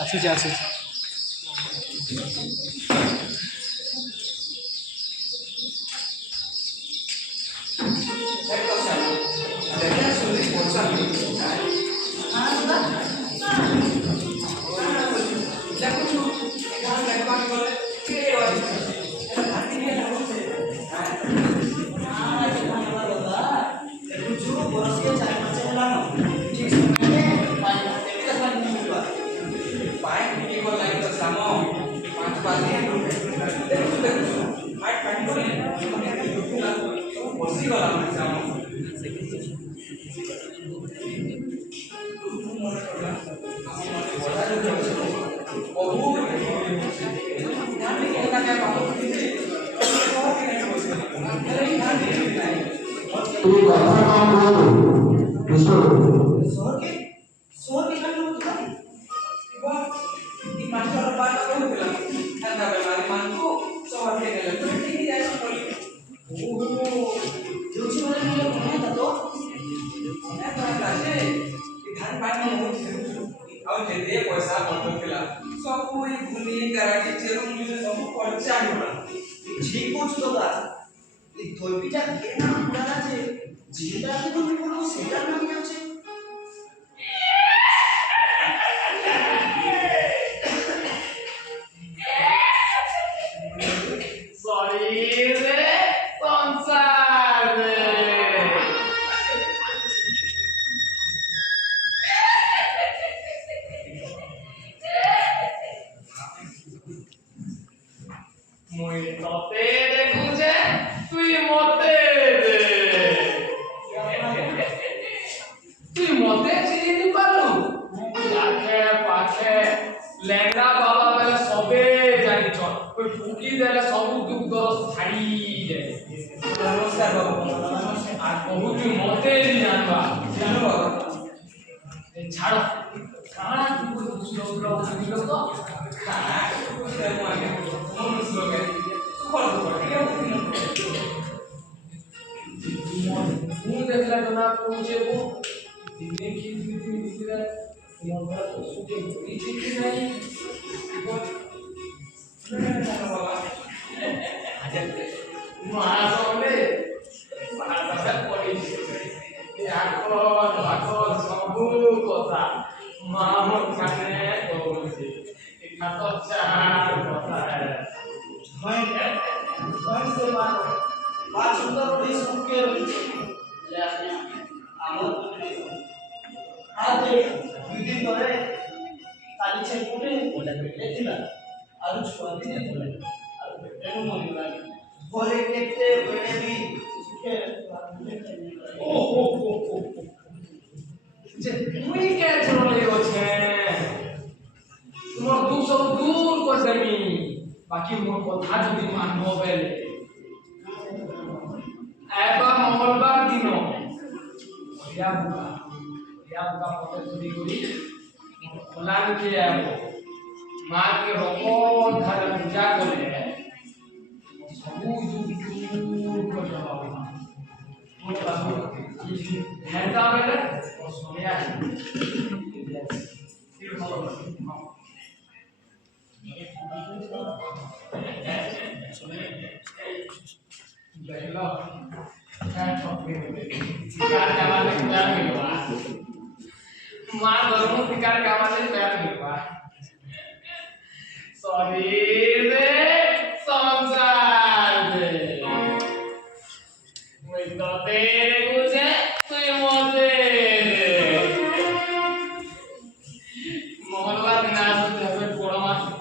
आसुचे आसुचे बाकी मोर कथा जदि मानबो बेले एबा मंगलवार दिन या बुका पते चुरी करी फलान के आबो मां के रकम धार पूजा करे सबु दूर को जवाब मोर बाबू हेता बेले सोनिया फिर खबर Bello, kan chocolate. Tikar kawan yang bayar milwa. Mah dorong tikar kawan yang bayar milwa. Sorry deh, sonsar deh. Minta deh, kuce, tuh mau deh. Mohon lah dengan dapat kurang.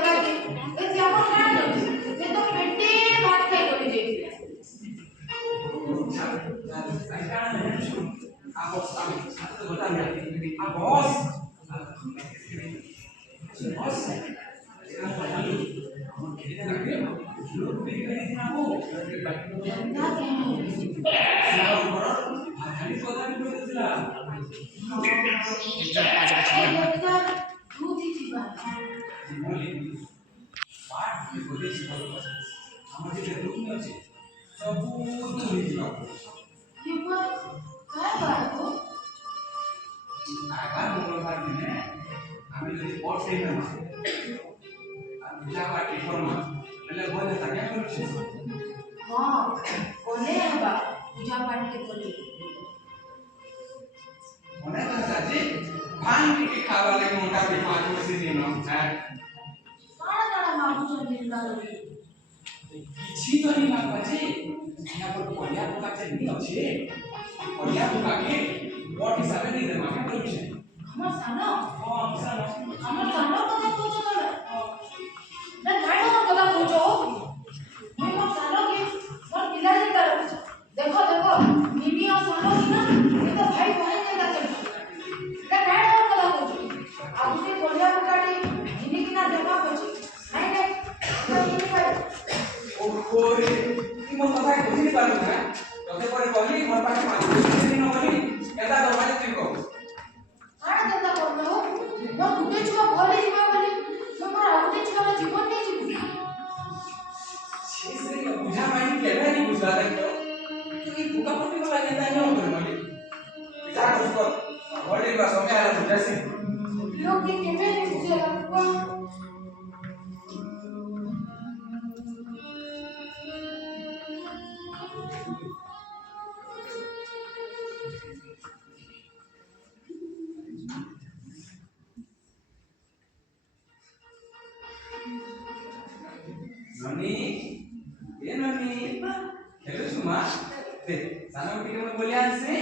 Thank you. ए जामन काय करते ते तो पेटे भात खाई गली जेतिला ना के ए लगता दूध ही थी बात ये बात काय बात हो आकार मंगलवार दिने आम्ही जरी पोट सेम ना पूजा पाठ करमा એટલે બોલે તાકે કરું છે हां कोने हबा पूजा पाठ के कोली મને તો સાજી ભાન ટીકી ખાવા લાગે મોટા પે 5 વર્ષ દીનો હે काणा काणा मागू छन दिला लोगी କିଛି ତ ନି ମାଗବାજી ଏହା પર ପડિયા ପକା છે ની ଅଛି પડિયા પકા કે વોટ હિસાબે ની દે માકે કરું છે हमर सानो હા સાનો हमर सानो कथा पूछो तोला ना नाइ हो कथा पूछो मैं मोर सानो के मोर पिला जे तारो देखो देखो मिमी और सानो की ना ये तो भाई भाई के जाते ना नाइ हो कथा पूछो आगु से बढ़िया पकाटी इनी की ना देखा पूछो नाइ नाइ तो इनी भाई ओहो रे ती मो କଥା ବୁଝି ପାରୁ ନା ତତେ ପରେ କହିଲି ମୋର ପାଖେ 5 ବର୍ଷ ଦିନ ବୋଲି ଏଟା ଦବାରେ ତୁ କହ काणा धंदा करना हो मोर गुटे छुआ भले जीवा बोली मैं मोर आगुटे छुआ जीवन नहीं जीवी ସେ ସେ ବୁଝା ମାଇନି କେବେ ନି ବୁଝଲା ଦେଖ ତୁ ଇ ବୁକା ପଟି ଗଲା କେତା ନ କର ବୋଲି ଯା କୁछ कर बॉडी बा समय आला बुझासी लोग के केमे नहीं बुझेला ननी ए ननी हेलो सुमा दे सानो टिके मन बोली आसे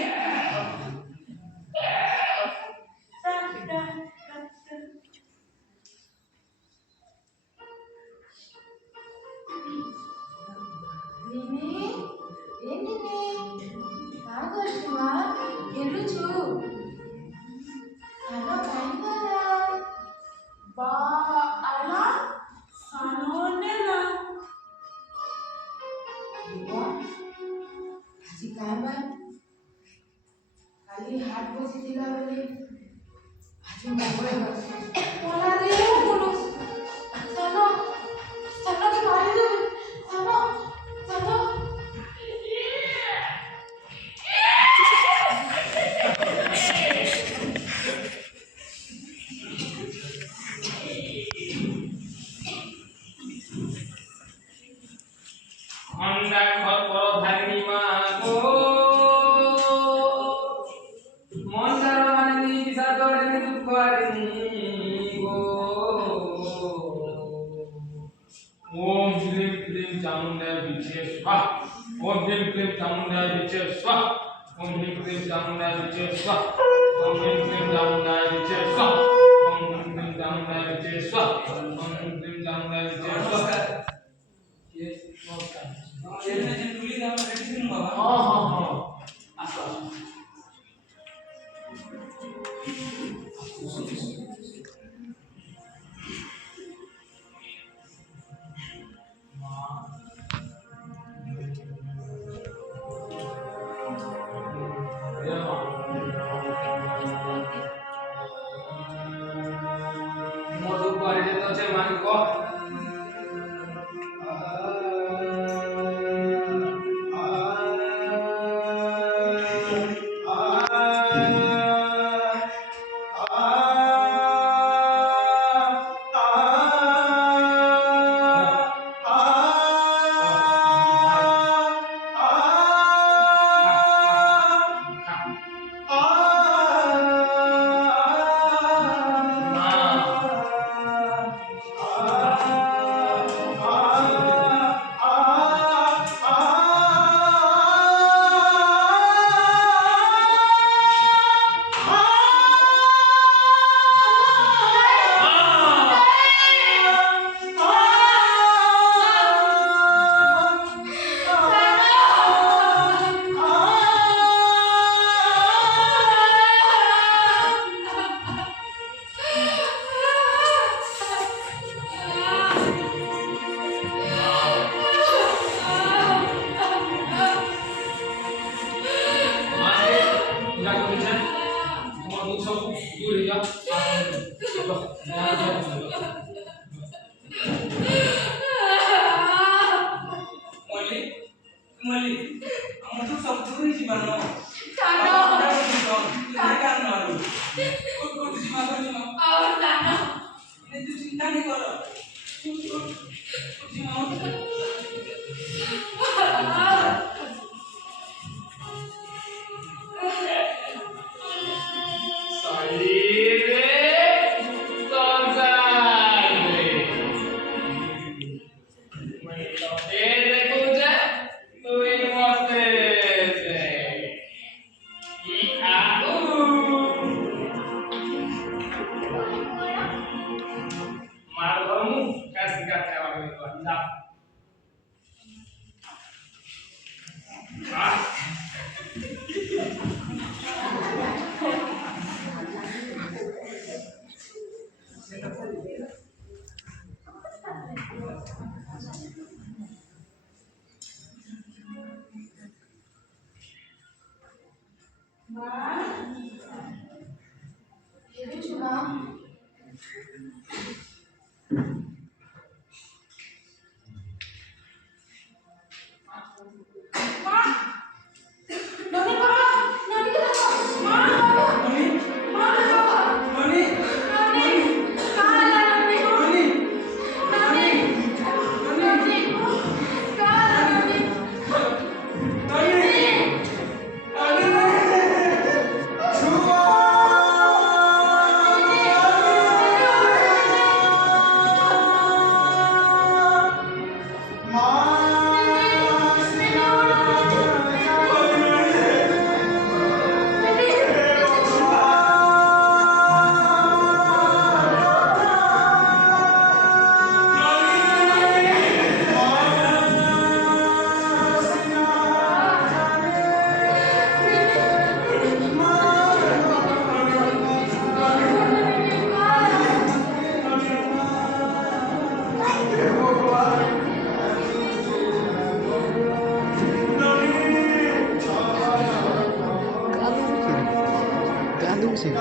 निनी ए निनी का करछुआ गेलुछु खाना खाइला बा आला सानोनेला बुआ আজি कायबा खाली हात बसी दिला बोले আজি मोबाइल मला रे बोलो सानो सानो के मारे दे सानो सानो খন্ডা খপর ধারিণী মা গো মন্দার মানি বিষাদরে দুঃখারিণী গো ओम ह्रीं क्लीं चामुंडाय विचे स्वाहा ओम ह्रीं क्लीं चामुंडाय विचे स्वाहा ओम ह्रीं क्लीं चामुंडाय विचे स्वाहा ओम ह्रीं क्लीं चामुंडाय विचे स्वाहा ओम ह्रीं क्लीं चामुंडाय विचे स्वाहा ओम ह्रीं क्लीं चामुंडाय विचे स्वाहा ये नमस्कार चलने जे तुली हम रेडी दिन बाबा हां हां हां आसो मोदक बारे तो छे मान को सब चोरी जीवानो सानो kan malu kut jima सानो ini tu cinta ni koro jima ini cuma Nani kenapa? Nani Nani kenapa? Nani Nani, kalah Nani. Nani Nani, Nani, kalah Nani. Gaduh sih.